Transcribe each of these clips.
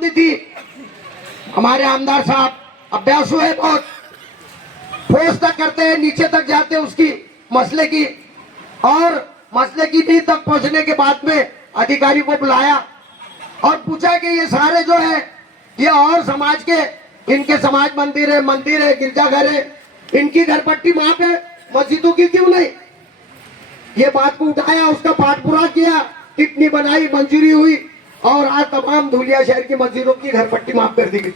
थी। हमारे आमदार साहब अभ्यास हुए, बहुत फोर्स तक करते हैं, नीचे तक जाते हैं उसकी मसले की, और मसले की नींव तक पहुंचने के बाद में अधिकारी को बुलाया और पूछा कि ये सारे जो है ये और समाज के, इनके समाज मंदिर है, गिरजाघर है, इनकी घरपट्टी माफ है, मस्जिदों की क्यों नहीं? ये बात को उठाया, उसका पाठ पूरा किया, टिप्पणी बनाई, मंजूरी हुई और आज तमाम धुलिया शहर की मस्जिदों की घरपट्टी माफ कर दी गई।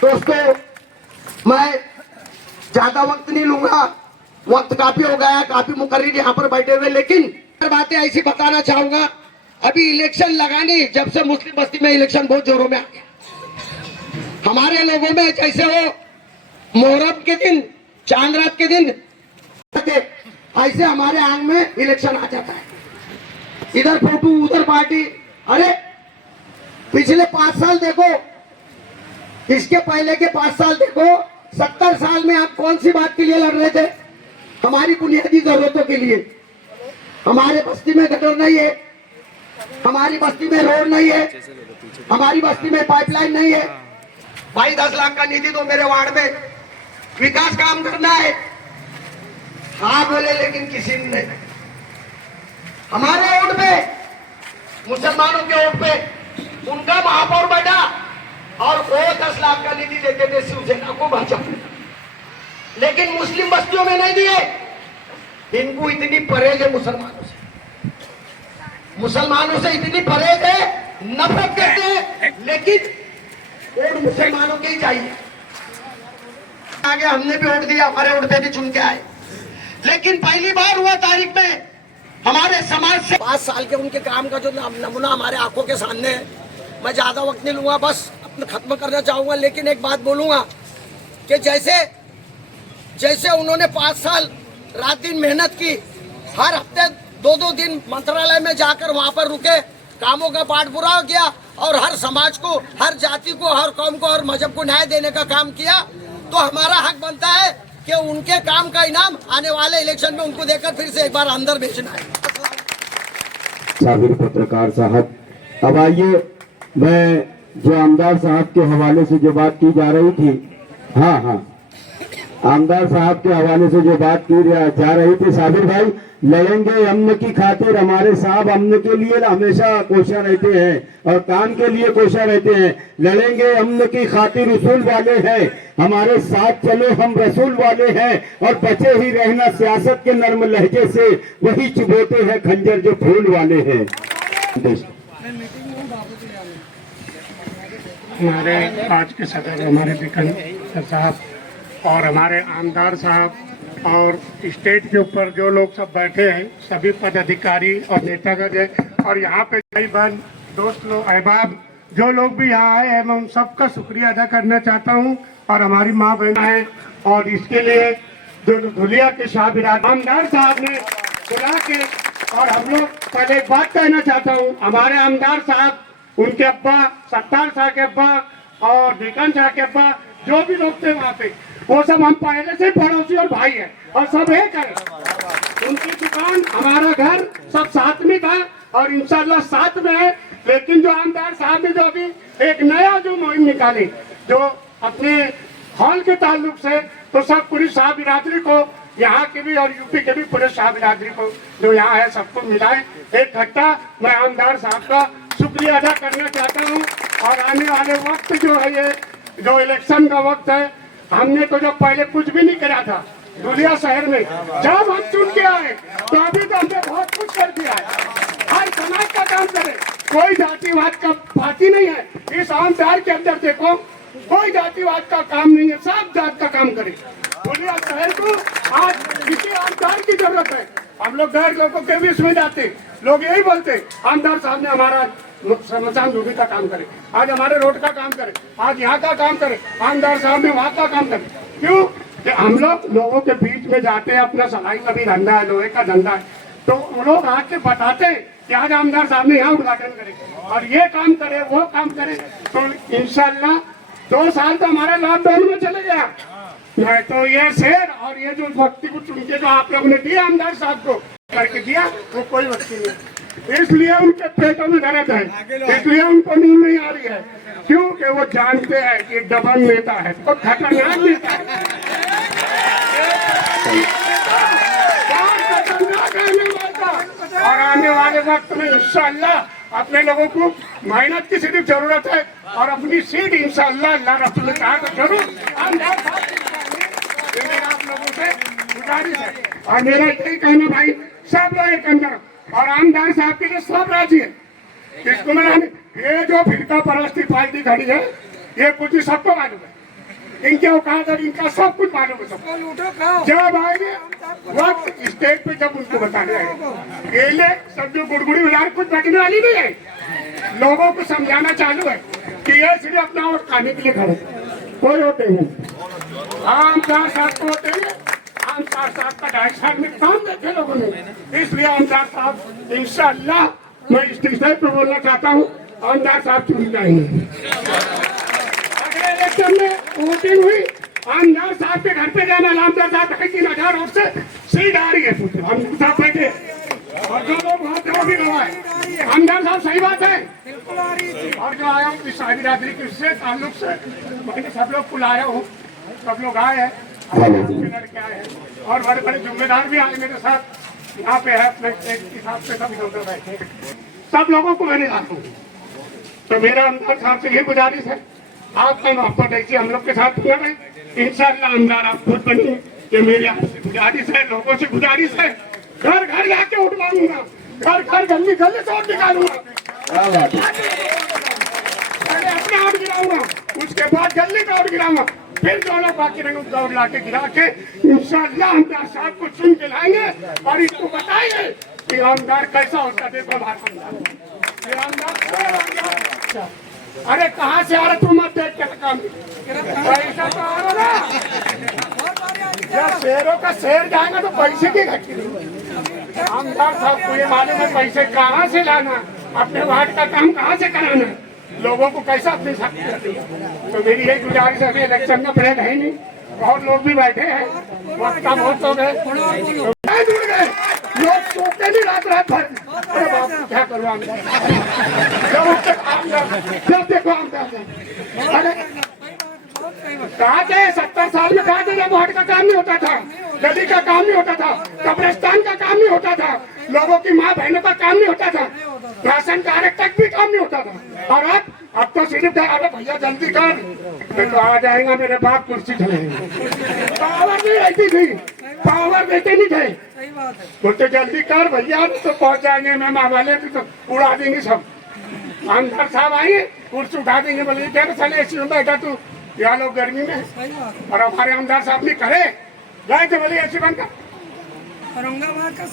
दोस्तों, मैं ज्यादा वक्त नहीं लूंगा, वक्त काफी हो गया, काफी मुकर्रिर यहाँ पर बैठे हुए, लेकिन बातें ऐसी बताना चाहूंगा। अभी इलेक्शन लगाने जब से मुस्लिम बस्ती में इलेक्शन बहुत जोरों में आ गया, हमारे लोगों में जैसे वो मुहर्रम के दिन, चांद रात के दिन ऐसे हमारे आंग में इलेक्शन आ जाता है, इधर फोटो उधर पार्टी। अरे पिछले 5 साल देखो, इसके पहले के 5 साल देखो, 70 साल में आप कौन सी बात के लिए लड़ रहे थे? हमारी बुनियादी जरूरतों के लिए। हमारे बस्ती में गटर नहीं है, हमारी बस्ती में रोड नहीं है, हमारी बस्ती में पाइपलाइन नहीं है। भाई 10 लाख का निधि दो मेरे वार्ड में, विकास काम करना है। हाँ बोले, लेकिन किसी ने नहीं। हमारे वोट पे, मुसलमानों के वोट पे उनका महापौर बैठा और वो 10 लाख का निधि देते थे शिवसेना को बचा, लेकिन मुस्लिम बस्तियों में नहीं दिए। इनको इतनी परहेज है मुसलमानों से इतनी परहेज है, नफरत करते हैं, लेकिन वोट मुसलमानों के ही चाहिए। आगे हमने भी वोट दिया, हमारे वोट पे भी चुन के आए, लेकिन पहली बार हुआ तारीख में हमारे समाज से 5 साल के उनके काम का जो नमूना हमारे आंखों के सामने है। मैं ज्यादा वक्त नहीं लूंगा, बस अपना खत्म करना चाहूंगा, लेकिन एक बात बोलूंगा कि जैसे उन्होंने 5 साल रात दिन मेहनत की, हर हफ्ते 2-2 दिन मंत्रालय में जाकर वहां पर रुके, कामों का पाठ पूरा किया और हर समाज को, हर जाति को, हर कौम को, हर मजहब को न्याय देने का काम किया, तो हमारा हक बनता है कि उनके काम का इनाम आने वाले इलेक्शन में उनको देकर फिर से एक बार अंदर भेजना है। साबिर पत्रकार साहब, अब आइए, मैं जो आमदार साहब के हवाले से जो बात की जा रही थी, हाँ, आमदार साहब के हवाले से जो बात की जा रही थी, साबिर भाई, लड़ेंगे अमन की खातिर। हमारे साहब अमन के लिए हमेशा कोशा रहते हैं और काम के लिए कोशा रहते हैं। लड़ेंगे अमन की खातिर, उसूल वाले हैं, हमारे साथ चलो हम रसूल वाले हैं, और बचे ही रहना सियासत के नर्म लहजे से, वही चुभोते हैं खंजर जो फूल वाले हैं। हमारे आज के सदर हमारे बिकन साहब और हमारे आमदार साहब और स्टेट के ऊपर जो लोग सब बैठे हैं, सभी पदाधिकारी और नेतागण है, और यहाँ पे कई बार दोस्त लोग, अहबाब जो लोग भी यहाँ आए हैं, मैं उन सबका शुक्रिया अदा करना चाहता हूँ। और हमारी माँ बहन है, और इसके लिए जो धुलिया के शाह बिरादर आमदार साहब ने बुला के, और हम लोग पहले एक बात कहना चाहता हूँ, हमारे आमदार साहब, उनके अब्बा, सत्तार शाह के अब्बा और बिकन शाह के अब्बा, जो भी लोग थे वहाँ पे, वो सब हम पहले से पड़ोसी और भाई है, और सब एक है। उनकी दुकान, हमारा घर सब साथ में था और इंशाल्लाह साथ में है। लेकिन जो आमदार साहब ने जो अभी एक नया जो मुहिम निकाली, जो अपने हॉल के ताल्लुक से, तो सब पूरी शाह बिरादरी को, यहाँ के भी और यूपी के भी पूरे शाह बिरादरी को जो यहाँ है सबको मिलाए इकट्ठा। मैं आमदार साहब का शुक्रिया अदा करना चाहता हूँ। और आने वाले वक्त जो है, ये जो इलेक्शन का वक्त है, हमने तो जब पहले कुछ भी नहीं करा था धुलिया शहर में, जब हम चुन के आए तो अभी तो हमने बहुत कुछ कर दिया है। हर समाज का काम करे, कोई जातिवाद का पार्टी नहीं है इस आमदार के अंदर। देखो, कोई जातिवाद का काम नहीं है, सब जात का काम करे। धुलिया शहर को आज किसी आमदार की जरूरत है। हम लोग गैर लोगों के बीच में जाते, लोग यही बोलते, आमदार साहब ने हमारा समसान दूरी का काम करे, आज हमारे रोड का काम करे, आज यहाँ का काम करे, आमदार साहब ने वहाँ का काम करे। क्यों? कि हम लोग लोगों के बीच में जाते हैं, अपना सलाई का भी धंधा है, लोहे का धंधा है, तो वो लोग आके बताते हैं कि आज आमदार साहब ने यहाँ उद्घाटन करे और ये काम करे, वो काम करे। तो इंशाल्लाह 2 साल तो हमारा लॉकडाउन में चले गया, नहीं तो ये शेर और ये जो व्यक्ति को चुन के जो आप लोगों ने दिया आमदार साहब को करके दिया, वो कोई व्यक्ति नहीं। इसलिए उनके पेटों में दर्द है, इसलिए उनको नींद नहीं आ रही है, क्योंकि वो जानते हैं कि डबल नेता है तो खतरनाक नेता है, बहुत खतरनाक आने वाला। और आने वाले वक्त में इंशाअल्लाह अपने लोगों को मेहनत की सिर्फ जरूरत है और अपनी सीट इंशाअल्लाह अल्लाह रसूल ने कहा तो जरूर आमदार साहब, ये मेरा आप लोगों से गुजारिश है। और मेरा यही कहना भाई, सब लोग एक अंदर और आमदार साहब के लिए सब राजी है, इसको मिलाने। ये जो फिरका परस्ती पार्टी खड़ी है, ये कुछ सबको मालूम है, इनके औकात और इनका सब कुछ मालूम है सबको। जब आएंगे वक्त स्टेज पे, जब उनको बताने आएंगे, ये ले सब जो गुड़गुड़ी बाजार कुछ बैठने वाली नहीं है, लोगों को समझाना चालू है कि ये सिर्फ अपना वोट खाने के लिए खड़े, कोई होते नहीं। आमदार साहब को होते हैं, आमदार साहब का 2.5 साल में काम देखे लोगों ने, इसलिए आमदार साहब इंशाअल्लाह, मैं इस स्टेज पे बोलना चाहता हूँ, आमदार साहब चुन जाएंगे। अगले इलेक्शन में वोटिंग हुई, आमदार साहब के घर पे जाना, आमदार साहब 3,000 वोट से सीट आ रही है, हम साहब बैठे और जो लोग वहाँ थे वो भी गवाए, आमदार साहब सही बात है। और जो आया हूँ शाही बिरादरी के इससे ताल्लुक से, मैंने सब लोग को लाया हूँ, सब लोग आए हैं, लड़के आए हैं और बड़े बड़े जिम्मेदार भी आए मेरे साथ, यहाँ पे है अपने हिसाब से सब इधर बैठे, सब लोगों को मैंने लाता हूँ। तो मेरा आमदार साहब से ये गुजारिश है, आपका मोहब्बत ऐसी हम लोग के साथ हुआ है, इंशाअल्लाह आमदार आप खुद बनिए, ये मेरी आपसे गुजारिश है, लोगों से गुजारिश है। घर घर जाके वोट मांगूंगा, घर घर गली गली से वोट निकालूंगा, पहले अपना वोट गिराऊंगा, उसके बाद गली का वोट गिराऊंगा, फिर जो लोग बाकी रहेंगे उनका वोट ला के गिरा के इंशाअल्लाह आमदार साहब को चुन के लाएंगे और इसको बताएंगे कि आमदार कैसा होता है। देखो हमारा आमदार, अरे कहाँ से आ रहा तुम मत देख के काम, पैसा तो आ रहा ना, जब शेरों का शेर जाएगा तो पैसे की घटी। आमदार साहब को ये मालूम है पैसे कहाँ से लाना, अपने वार्ड का काम कहाँ से कराना, लोगों को कैसा अपनी शक्ति करती है। तो मेरी यही गुजारिश है, अभी इलेक्शन में ब्रेक है नहीं, बहुत लोग भी बैठे हैं, वक्त का बहुत हो गए, जुड़ गए लोग, सोते नहीं रात भर। अरे बाप क्या करूँ आमदार, जब देखो आमदार, अरे कहा थे 70 साल में कहा थे जब वार्ड का काम नहीं होता था, गली का काम नहीं होता था, कब्रिस्तान का काम नहीं होता था, लोगों की माँ बहनों का काम नहीं होता था, राशन कार्ड तक भी काम नहीं होता था। और अब तो सिर्फ अरे भैया जल्दी कर, तो आ जाएगा मेरे बाप कुर्सी चलेंगे, पावर नहीं रहती थी, पावर देते नहीं थे, बोलते जल्दी कर भैया तो पहुंच जाएंगे, मैं माँ वाले तो उड़ा देंगे सब। आमदार साहब आएंगे कुर्सी उठा देंगे, बोले क्या चले एसी में बैठा तू, यहाँ लोग गर्मी में, और हमारे आमदार साहब ने करे गए थे, बोले एसी बंद कर,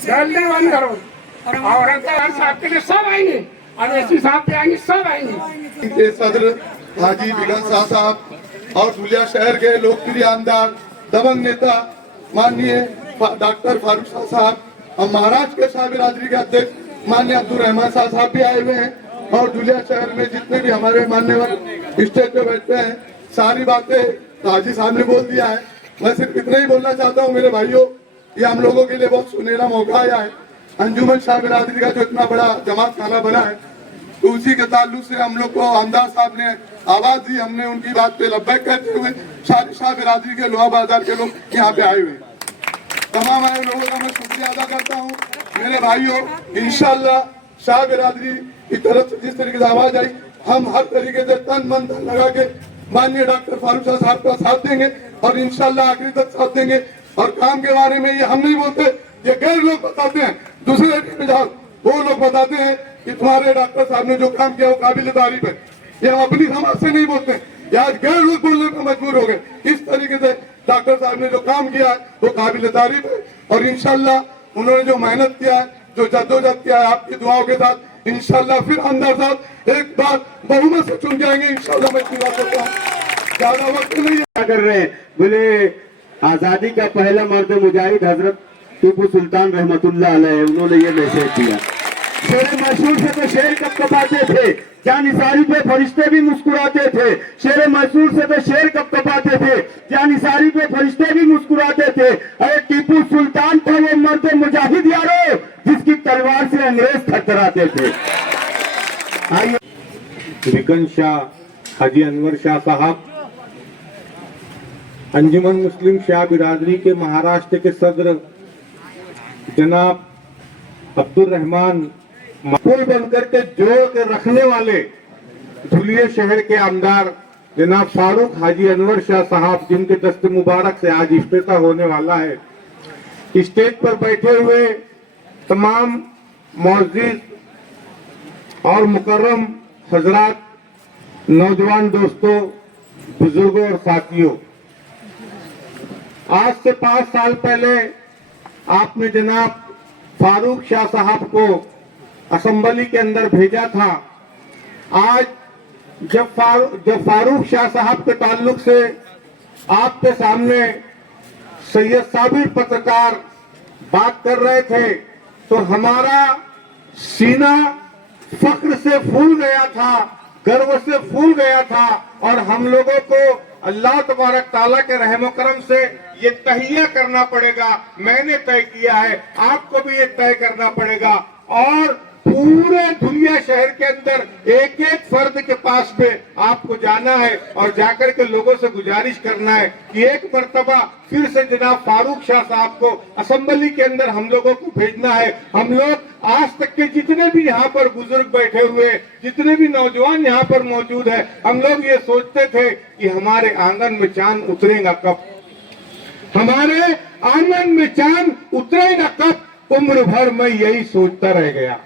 जल्दी बंद करो। औरंगाबाद साहब के लिए सब आएंगे और एसी साहब पे आएंगे, सब आएंगे। के सदर हाजी बिगन शाह साहब और धुलिया शहर के लोकप्रिय आमदार दबंग नेता माननीय डॉक्टर फारूक शाह साहब और महाराष्ट्र के शाह बिरादरी के अध्यक्ष माननीय अब्दुल रहमान शाह साहब भी आए हुए हैं, और धुलिया शहर में जितने भी हमारे मान्यवर स्टेज पे बैठते हैं, सारी बातें हाजी साहब ने बोल दिया है। मैं सिर्फ इतना ही बोलना चाहता हूँ मेरे भाइयों, ये हम लोगों के लिए बहुत सुनहरा मौका आया है। अंजुमन शाह बिरादरी का जो इतना बड़ा जमात खाना बना है, तो उसी के ताल्लुक से हम लोग को आमदार साहब ने आवाज दी, हमने उनकी बात पे लब्बैक कहते हुए सारी शाह बिरादरी के लोहा बाजार के लोग यहाँ पे आए हुए, तमाम आए लोगों का मैं शुक्रिया अदा करता हूँ। मेरे भाइयों, इंशाल्लाह शाह बिरादरी की तरफ से जिस तरीके से आवाज आई, हम हर तरीके से तन मन धन लगा के माननीय डॉक्टर फारूक शाह साहब का साथ देंगे और इंशाल्लाह आखिरी तक साथ देंगे। और काम के बारे में ये हम नहीं बोलते, ये गैर लोग बताते हैं, दूसरे में जाओ वो लोग बताते हैं कि तुम्हारे डॉक्टर साहब ने जो काम किया वो काबिल तारीफ है। ये हम अपनी समाज से नहीं बोलते, ये आज गैर लोग बोलने पर मजबूर हो गए। इस तरीके से डॉक्टर साहब ने जो काम किया है वो काबिल तारीफ है, और इंशाल्लाह उन्होंने जो मेहनत किया है, जो जद्दोजहद किया है, आपकी दुआओं के साथ इंशाल्लाह फिर आमदार साहब एक बार बहुमत से चुन जाएंगे इंशाल्लाह। मैं इतनी बात करता हूँ, ज्यादा वक्त नहीं कर रहे हैं। बोले आजादी का पहला मर्द मुजाहिद हजरत टीपू सुल्तान रहमतुल्लाह अलैह, उन्होंने ये मैसेज दिया। शेर मैसूर से तो शेर कपकपाते थे, जानिसारी पे फरिश्ते भी मुस्कुराते थे। शेर मैसूर से तो शेर कपकपाते थे, जानिसारी पे फरिश्ते भी मुस्कुराते थे। अरे टीपू सुल्तान था वो मर्द मुजाहिद यारो, जिसकी तलवार से अंग्रेज थर कराते थे। आइए बिकन शाह, हाजी अनवर शाह साहब, अंजुमन मुस्लिम शाह बिरादरी के महाराष्ट्र के सदर जनाब अब्दुल रहमान, पुल बनकर के जोड़ के रखने वाले धुलिया शहर के आमदार जनाब फारूक हाजी अनवर शाह साहब, जिनके दस्त मुबारक से आज इफ्तिताह होने वाला है। स्टेज पर बैठे हुए तमाम मुअज़्ज़िज़ और मुकर्रम हजरात, नौजवान दोस्तों, बुजुर्गों और साथियों, आज से 5 साल पहले आपने जनाब फारूक शाह साहब को असेंबली के अंदर भेजा था। आज जब फारूक शाह साहब के ताल्लुक से आपके सामने सैयद साबिर पत्रकार बात कर रहे थे तो हमारा सीना फख्र से फूल गया था, गर्व से फूल गया था, और हम लोगों को अल्लाह तबारक ताला के रहम करम से ये तहिया करना पड़ेगा। मैंने तय किया है, आपको भी ये तय करना पड़ेगा, और पूरे दुनिया शहर के अंदर एक एक फर्द के पास में आपको जाना है और जाकर के लोगों से गुजारिश करना है कि एक मर्तबा फिर से जनाब फारूक शाह साहब को असेंबली के अंदर हम लोगों को भेजना है। हम लोग आज तक के जितने भी यहाँ पर बुजुर्ग बैठे हुए, जितने भी नौजवान यहाँ पर मौजूद है, हम लोग ये सोचते थे कि हमारे आंगन में चांद उतरेगा कब, हमारे आंगन में चांद उतरेगा कब। उम्र भर मैं यही सोचता रह गया,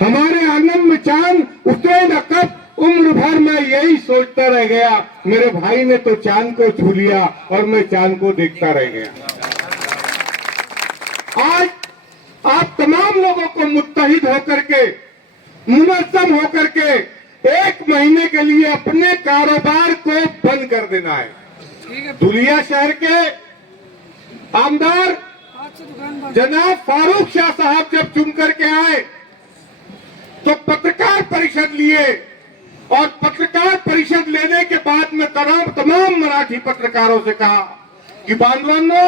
हमारे आंगन में चांद उतरेगा कब, उम्र भर मैं यही सोचता रह गया। मेरे भाई ने तो चांद को छू लिया और मैं चांद को देखता रह गया। आज आप तमाम लोगों को मुत्तहिद होकर के, मुनज़्ज़म होकर के 1 महीने के लिए अपने कारोबार को बंद कर देना है। दुलिया शहर के आमदार जनाब फारूक शाह साहब जब चुन करके आए तो पत्रकार परिषद लिए, और पत्रकार परिषद लेने के बाद में तमाम मराठी पत्रकारों से कहा की बांधवांनो,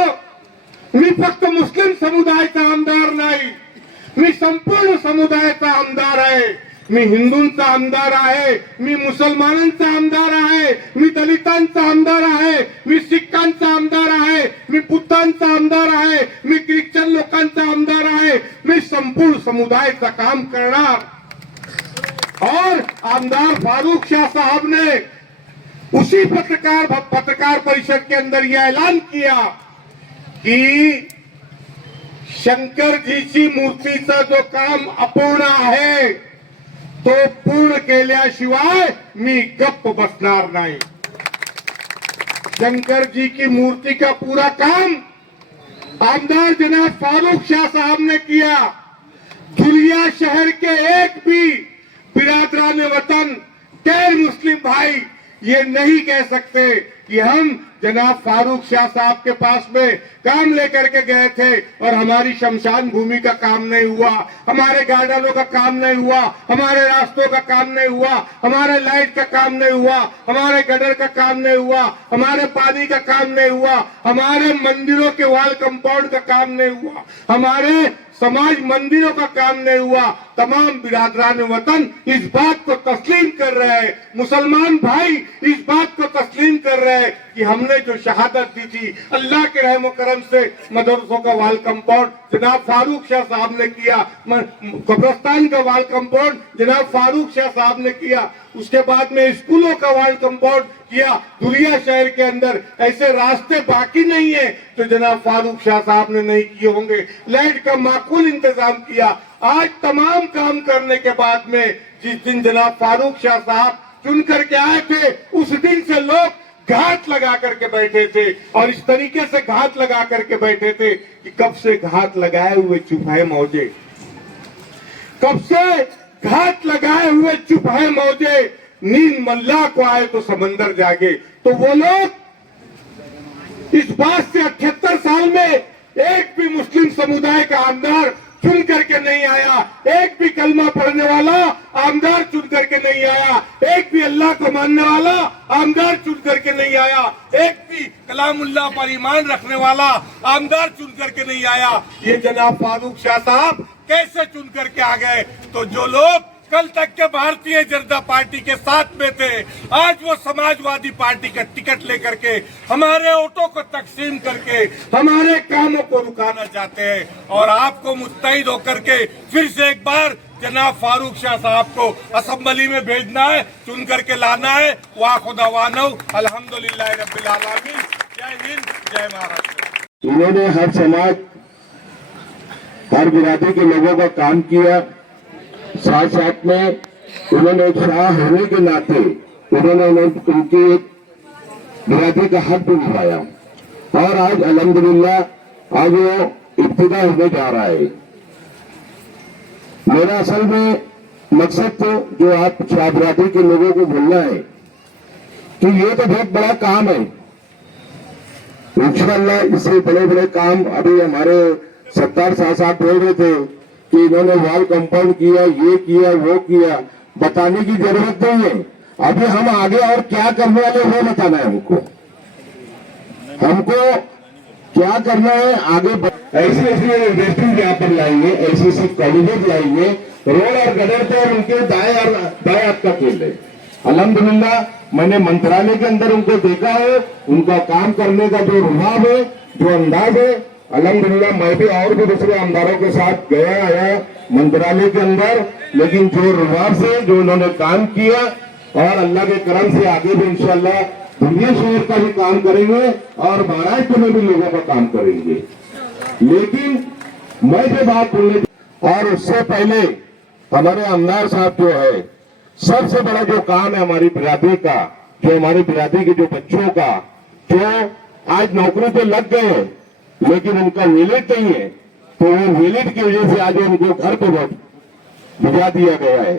मी फक्त मुस्लिम समुदायाचा आमदार नाही, मी संपूर्ण समुदायाचा आमदार आहे, मी हिंदूंचा आमदार आहे, मी मुसलमानांचा आमदार आहे, मी दलितांचा आमदार आहे, मी सिखांचा आमदार आहे, मी बुद्धांचा आमदार आहे, मी ख्रिश्चन लोकांचा आमदार आहे, मी संपूर्ण समुदायाचं काम करणार। और आमदार फारूक शाह साहब ने उसी पत्रकार परिषद के अंदर यह ऐलान किया कि शंकर जीची मूर्तीचा जो काम अपूर्ण आहे तो पूर्ण केल्याशिवाय मी गप्प बसणार नाही। शंकर जी की मूर्ति का पूरा काम आमदार जनाब फारूक शाह साहब ने किया। दुलिया शहर के एक भी बिरादरान वतन, गैर मुस्लिम भाई ये नहीं कह सकते कि हम जनाब फारूक शाह साहब के पास में काम लेकर के गए थे और हमारी शमशान भूमि का काम नहीं हुआ, हमारे गार्डनों का काम नहीं हुआ, हमारे रास्तों का काम नहीं हुआ, हमारे लाइट का काम नहीं हुआ, हमारे गटर का काम नहीं हुआ, हमारे पानी का काम नहीं हुआ, हमारे मंदिरों के वॉल कंपाउंड का काम नहीं हुआ, हमारे समाज मंदिरों का काम नहीं हुआ। तमाम बिरादरान वतन इस बात को तस्लीम कर रहे हैं, मुसलमान भाई इस बात को तस्लीम कर रहे हैं कि हमने जो शहादत दी थी अल्लाह के रहम करम से मदरसों का वाल कंपाउंड जनाब फारूक शाह साहब ने किया, कब्रस्तान का वाल कंपाउंड जनाब फारूक शाह साहब ने किया, उसके बाद में स्कूलों का वाल कंपाउंड किया। दुलिया शहर के अंदर ऐसे रास्ते बाकी नहीं है तो जनाब फारूक शाह साहब ने नहीं किए होंगे। लाइट का माकूल इंतजाम किया। आज तमाम काम करने के बाद में जिस दिन जनाब फारूक शाह साहब चुन करके आए थे उस दिन से लोग घात लगा करके बैठे थे, और इस तरीके से घात लगा करके बैठे थे कि कब से घात लगाए हुए चुप है मौजे, कब से घात लगाए हुए चुप है मौजे, नींद मल्ला को आए तो समंदर जागे। तो वो लोग इस बात से 78 साल में एक भी मुस्लिम समुदाय का आमदार चुन करके नहीं आया, एक भी कलमा पढ़ने वाला आमदार चुन करके नहीं आया, एक भी अल्लाह को मानने वाला आमदार चुन करके नहीं आया, एक भी कलामुल्लाह पर ईमान रखने वाला आमदार चुन करके नहीं आया। ये जनाब फारूक शाह साहब कैसे चुन करके आ गए? तो जो लोग कल तक के भारतीय जनता पार्टी के साथ में थे, आज वो समाजवादी पार्टी का टिकट लेकर के हमारे वोटों को तकसीम करके हमारे कामों को रुकाना चाहते हैं। और आपको मुस्तैद होकर के फिर से एक बार जनाब फारूक शाह साहब को असेंबली में भेजना है, चुन करके लाना है। वाह खुदा वानो अल्हम्दुलिल्लाह रब्बिल आलमीन। जय हिंद, जय महाराष्ट्र। इन्होंने हर समाज, हर बिरादरी के लोगों का काम किया। साथ साथ में उन्होंने एक शाह होने के नाते उन्होंने उनकी बिरादरी का हक भी निभाया। और आज अल्हम्दुलिल्लाह आज वो इब्तिदा होने जा रहा है। मेरा असल में मकसद तो जो आप शाह बिरादरी के लोगों को बोलना है कि ये तो बहुत बड़ा काम है। इंशाअल्लाह इससे बड़े बड़े काम अभी हमारे सत्तार साहब बोल रहे थे कि इन्होंने वॉल कंपाउंड किया, ये किया, वो किया, बताने की जरूरत नहीं है। अभी हम आगे और क्या करने वाले वो बताना है हमको क्या करना है आगे। ऐसी ऐसी इंडस्ट्रीज यहाँ पर लाएंगे, ऐसी ऐसी कॉलेजेस लाएंगे। रोड और गटर तो उनके दाएं हाथ का खेल है। अल्हम्दुलिल्लाह मैंने मंत्रालय के अंदर उनको देखा है, उनका काम करने का जो रुझान है, जो अंदाज है, अल्हम्दुलिल्लाह मैं भी और भी दूसरे आमदारों के साथ गया आया मंत्रालय के अंदर। लेकिन जो रुझान से जो उन्होंने काम किया और अल्लाह के करम से आगे भी इंशाअल्लाह दुनिया शहर का भी काम करेंगे और महाराष्ट्र में भी लोगों का काम करेंगे। लेकिन मैं जो बात बोलने और उससे पहले हमारे आमदार साहब जो है, सबसे बड़ा जो काम है हमारी बिरादरी का, जो हमारी बिरादरी के जो बच्चों का जो आज नौकरी पे लग गए हैं लेकिन उनका वैलिड नहीं है, तो वो वैलिड की वजह से आज उनको घर पे भिजा दिया गया है।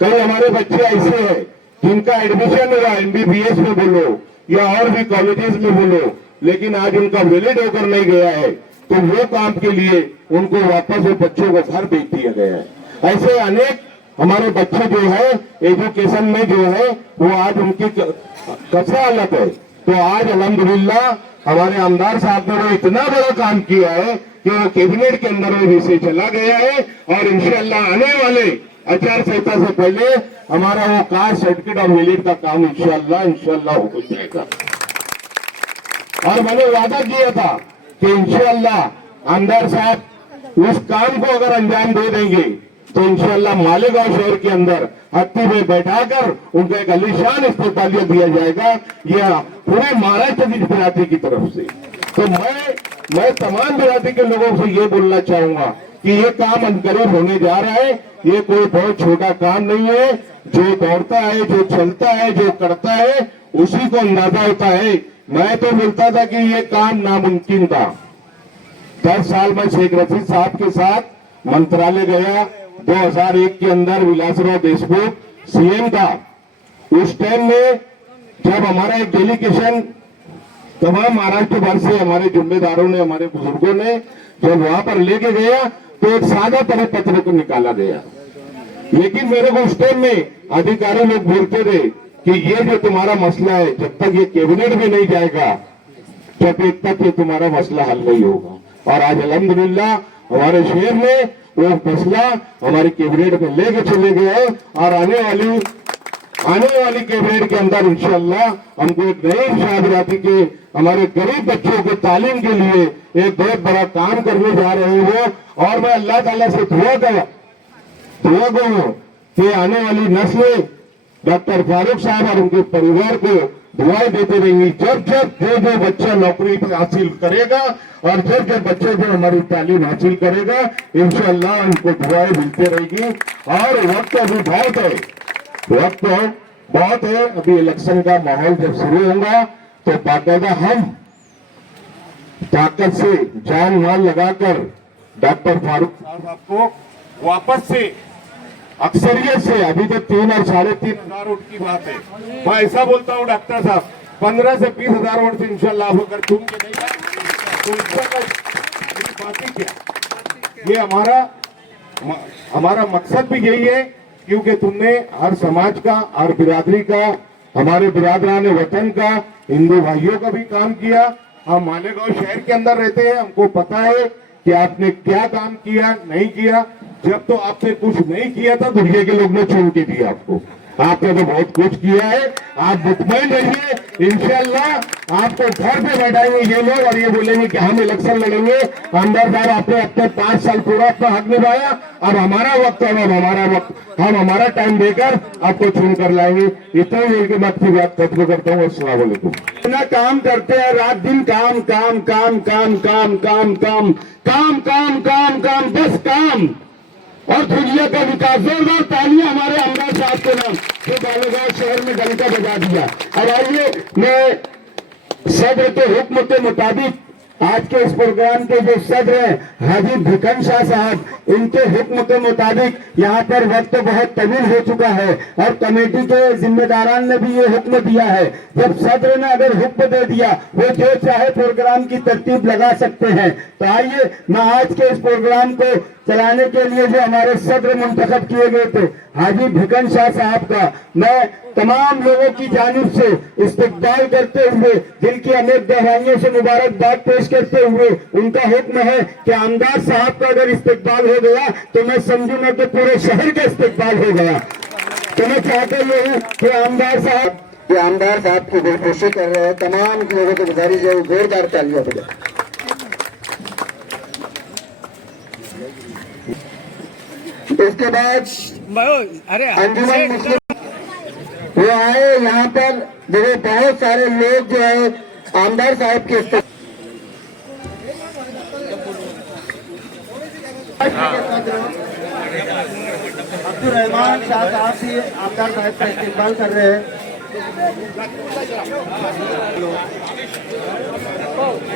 कई हमारे बच्चे ऐसे हैं जिनका एडमिशन हुआ MBBS में बोलो या और भी कॉलेजेस में बोलो, लेकिन आज उनका वैलिड होकर नहीं गया है, तो वो काम के लिए उनको वापस वो बच्चों को घर भेज दिया गया है। ऐसे अनेक हमारे बच्चे जो है एजुकेशन में जो है वो आज उनकी कैसा हालत है। तो आज अल्हम्दुलिल्लाह हमारे आमदार साहब ने वो इतना बड़ा काम किया है कि वो कैबिनेट के अंदर वो विषय चला गया है और इंशाअल्लाह आने वाले आचार संहिता से पहले हमारा वो कास्ट सर्टिफिकेट और वैलिड का काम इंशाअल्लाह हो जाएगा। और मैंने वादा किया था कि इंशाअल्लाह आमदार साहब उस काम को अगर अंजाम दे देंगे तो इंशाअल्लाह मालेगांव शहर के अंदर हत्ती में बैठाकर उनको एक आलीशान अस्पताल दिया जाएगा, यह पूरे महाराष्ट्र की बिरादरी की तरफ से। तो मैं तमाम बिरादरी के लोगों से ये बोलना चाहूंगा कि ये काम अनकरीब होने जा रहा है। ये कोई बहुत छोटा काम नहीं है। जो दौड़ता है, जो चलता है, जो करता है, उसी को अंदाजा होता है। मैं तो बोलता था कि ये काम नामुमकिन था। 10 साल में शेख रशीद साहब के साथ मंत्रालय गया। 2001 के अंदर विलासराव देशमुख CM था। उस टाइम में जब हमारा एक डेलीगेशन तमाम महाराष्ट्र भर से हमारे जिम्मेदारों ने, हमारे बुजुर्गों ने जब वहां पर लेके गया तो एक सादा परिपत्र को निकाला गया। लेकिन मेरे को उस टाइम में अधिकारी लोग बोलते थे कि ये जो तुम्हारा मसला है, जब तक ये कैबिनेट में नहीं जाएगा तब तक ये तुम्हारा मसला हल नहीं होगा। और आज अल्हम्दुलिल्लाह हमारे शहर में वो मसला हमारे कैबिनेट में लेके चले गए और आने वाली कैबिनेट के अंदर इंशाअल्लाह हमको एक नई शाह बिरादरी के हमारे गरीब बच्चों के तालीम के लिए एक बहुत बड़ा काम करने जा रहे हैं। और मैं अल्लाह ताला से दुआ करूं कि आने वाली नस्लें डॉक्टर फारूक साहब और उनके परिवार को दुआएं देते रहेंगी। जब जो बच्चा नौकरी हासिल करेगा और जब बच्चे जो हमारी तालीम हासिल करेगा, इंशाअल्लाह उनको दुआएं मिलते रहेगी। और वक्त अभी बहुत है। अभी इलेक्शन का माहौल जब शुरू होगा तो बाकायदा हम ताकत से जान माल लगाकर डॉक्टर फारूक साहब को वापस से अक्सरियत से, अभी तो 3 और 3.5 हजार वोट की बात है, मैं ऐसा बोलता हूँ डॉक्टर साहब 15 से 20 हजार वोट से इंशाअल्लाह अगर चुन के नहीं जाए तो इसका बात ही क्या। ये हमारा हमारा मकसद भी यही है, क्योंकि तुमने हर समाज का, हर बिरादरी का, हमारे बिरादरान वतन का, हिंदू भाइयों का भी काम किया। हम मालेगांव शहर के अंदर रहते हैं, हमको पता है कि आपने क्या काम किया, नहीं किया। जब तो आपने कुछ नहीं किया था, दुनिया के लोग ने चुन के दिया आपको। आपने तो बहुत कुछ किया है। आप मुतमईन रहिए, इंशाअल्लाह आपको घर पे बैठाएंगे ये लोग और ये बोलेंगे कि हम इलेक्शन लड़ेंगे। आमदार साहब, आपने अपने 5 साल पूरा अपना हक निभाया। अब हमारा वक्त है, अब हमारा वक्त, हम हमारा टाइम देकर आपको चुन कर लाएंगे। इतना ही के बाद की बात खत्म करता हूँ। अस्सलाम वालेकुम। इतना काम करते हैं, रात दिन काम काम काम काम काम काम काम काम काम काम काम, बस काम और दुनिया का विकास। जोरदार तालियां हमारे आमदार साहब के नाम, जो मालेगांव शहर में डंका बजा दिया। अब आइए, मैं सदर के हुक्म के मुताबिक आज के इस प्रोग्राम के जो सदर हैं हाजी भिकन शाह साहब, इनके हुक्म के मुताबिक यहाँ पर वक्त बहुत तवील हो चुका है और कमेटी के जिम्मेदारान ने भी ये हुक्म दिया है। जब सदर ने अगर हुक्म दे दिया, वो जो चाहे प्रोग्राम की तरतीब लगा सकते हैं। तो आइए, मैं आज के इस प्रोग्राम को चलाने के लिए जो हमारे सदर मुंतखब किए गए थे हाजी भिकन शाह साहब का, मैं तमाम लोगों की जानिब से इस्तकबाल करते हुए, दिल की अनेक गहराइयों से मुबारकबाद पेश करते हुए, उनका हुक्म है कि आमदार साहब का अगर इस्तकबाल हो गया तो मैं समझूंगा कि पूरे शहर का इस्तकबाल हो गया। तो मैं चाहता हूँ कि आमदार साहब की दिलखुशी कर रहे हैं। तमाम लोगों को गुजारिश है, जोरदार तालियां बजाएं। इसके बाद अंजुमन मुस्लिम वो आए यहाँ पर, देखो बहुत सारे लोग जो है आमदार साहब के अब्दुल रहमान शाह साहब भी आमदार साहब का इस्तेमाल कर रहे हैं।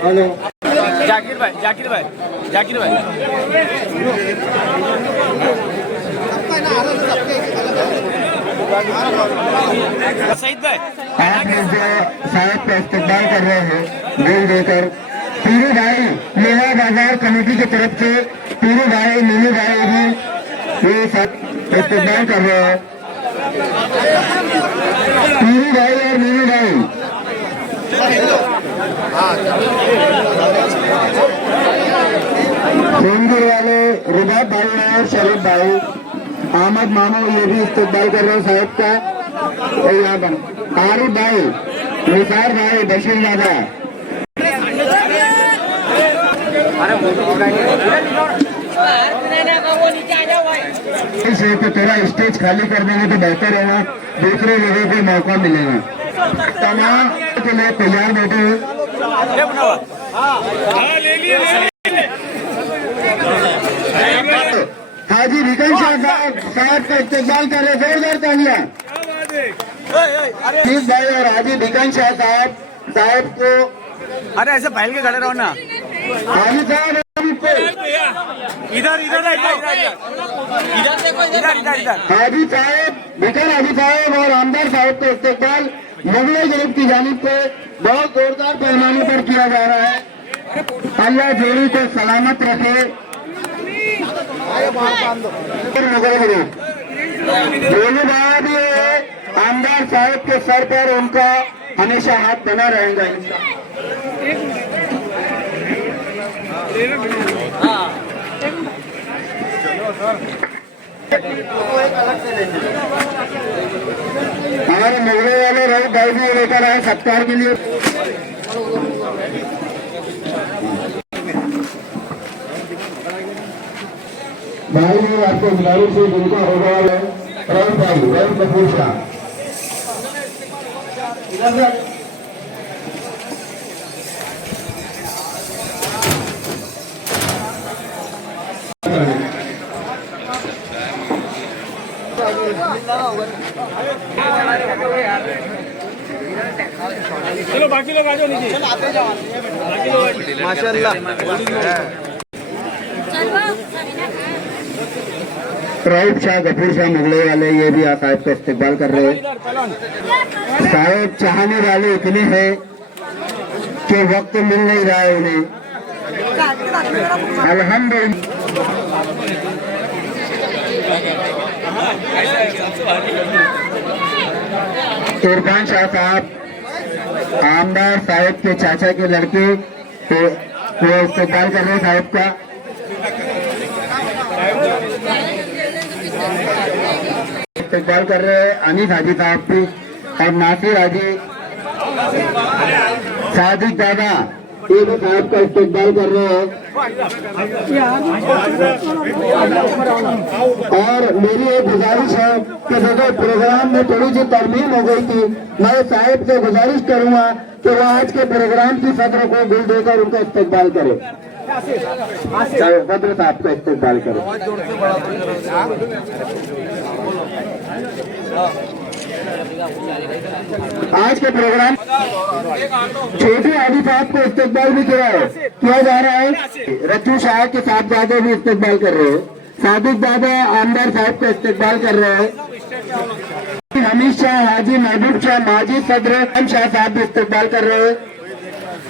हेलो जाकिर भाई सईद भाई, आप लोग जो साहब का इस्तेमाल कर रहे हैं दिल देकर, पीरू भाई मेरा बाजार कमेटी की तरफ से पीरू भाई, नीलू भाई भी ये सब इस्तेमाल कर रहे हैं। पीरू भाई और नीलू भाई, सिंगर वाले रुबाब भाई और शरीफ भाई, अहमद मामू ये भी इस्तेमाल कर रहे हैं साहब का। और यहाँ पर आरिफ भाई, निसार भाई, बशीर दादा, तो थोड़ा स्टेज खाली कर देंगे तो बेहतर है ना, दूसरे लोगों को मौका मिलेगा। तमाम के लिए तैयार बैठे हैं। हाजी भिकन शाह साहब का इस्तेमाल कर रहे, जोरदार तालियां। अजीत भाई और हाजी भिकन शाह साहब को, अरे ऐसे फैल के खड़े रहो ना। हाजी साहब इधर हाजी साहब भिकन हाजी साहब और आमदार साहब का इस्तेमाल मुगल ग्रुप की जानिब से बहुत जोरदार पैमाने पर किया जा रहा है। अल्लाह जोड़ी को सलामत रखे। मुगल ग्रुप दोनों बाबा भी है, आमदार साहब के सर पर उनका हमेशा हाथ बना रहेगा। हमारे मुगले वाले रही भाई भी लेकर आए सत्कार के लिए। भाई ने आपको गुजारिश से जिनका होगा है रवि भाई, रवि कपूर शाह, चलो बाकी लोग आ जाओ नीचे। माशाल्लाह। रऊफ शाह, गफूर शाह मुगले वाले ये भी साहब का इस्तेमाल कर रहे हैं। साहब चाहने वाले इतने हैं कि वक्त मिल नहीं रहा है उन्हें। अल्हम्दुलिल्लाह इरफान शाह साहब आमदार साहब के चाचा के लड़के वो इस्तेमाल कर रहे हैं साहब का। इस्तेमाल कर रहे हैं अनीस हाजी साहब भी और नासिर हाजी सादिक दादा ये भी साहब का इस्तेमाल कर रहे हैं। और मेरी एक गुजारिश है कि देखो प्रोग्राम में थोड़ी सी तरमीम हो गई थी, मैं साहिब से गुजारिश करूंगा कि वो आज के प्रोग्राम की सदर को गुल देकर उनका इस्तेमाल करे। सदर साहब का इस्तेमाल करे। आज के प्रोग्राम छोटे आदि साहब को इस्तेमाल भी किया जा रहा है। रज्जू शाह के साहबजादे भी इस्तेमाल कर रहे हैं। सादिक दादा आमदार साहब को इस्तेमाल कर रहे हैं। हमीद शाह हाजी महबूब शाह माजिद सदर शाह साहब भी इस्तेमाल कर रहे हैं।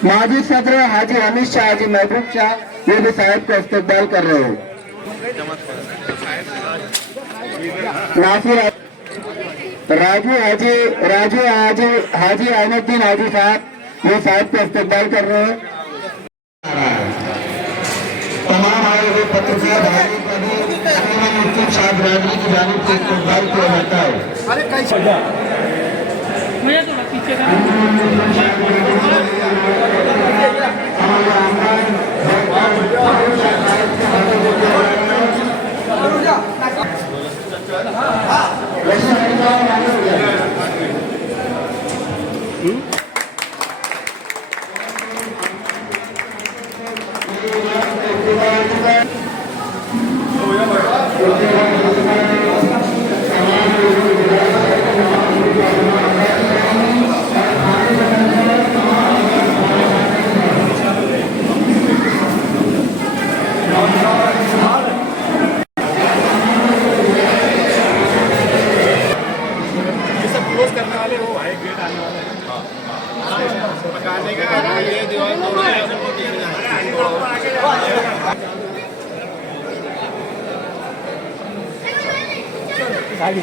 माजिद सदर हाजी हमीद शाह हाजी महबूब शाह ये भी साहब को इस्तेमाल कर रहे हैं। नासिर राजू हाजी अहमदुद्दीन हाजी साहब ये साहब को इस्तेमाल कर रहे हैं। तमाम आए हुए पत्रकार भाई का भी मुफ्ती साहब राजू की जानिब से इस्तेमाल किया जाता है। आगे